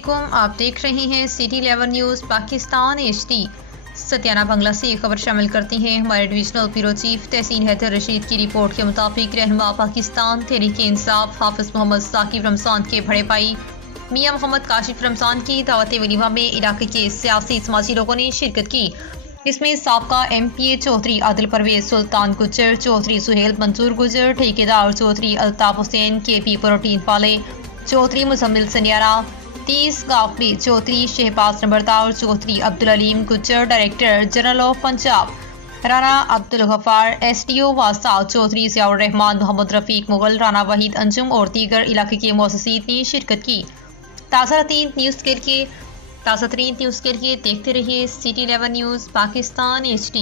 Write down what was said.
علیکم، آپ دیکھ رہے ہیں City 11 نیوز پاکستان HD۔ ستیانہ بنگلہ سے خبر شامل کرتے ہیں۔ ہمارے ڈویژنل بیورو چیف تحسین حیدر رشید کی رپورٹ کے مطابق رہنما پاکستان تحریک انصاف حافظ محمد ثاقب رمضان کے بڑے بھائی میاں محمد کاشف رمضان کی دعوت ولیمہ میں علاقے کے سیاسی سماجی لوگوں نے شرکت کی۔ اس میں سابقہ MP چودھری عادل پرویز، سلطان گجر، چودھری سہیل منظور گجر، ٹھیکیدار چودھری الطاف حسین، KP پروٹین پالے، چودھری مزمل سنیارہ، 30 گاف میں چودھری شہباز نمبردار، Chaudhry Abdul Aleem Gujjar, director general of Punjab Rana Abdul Ghaffar, SDO واسطہ چودھری ضیاء الرحمان، محمد رفیق مغل، رانا وحید انجم اور دیگر علاقے کے مؤسسین نے شرکت کی۔ تازہ ترین نیوز کے لیے دیکھتے رہیے City 11 نیوز پاکستان HD۔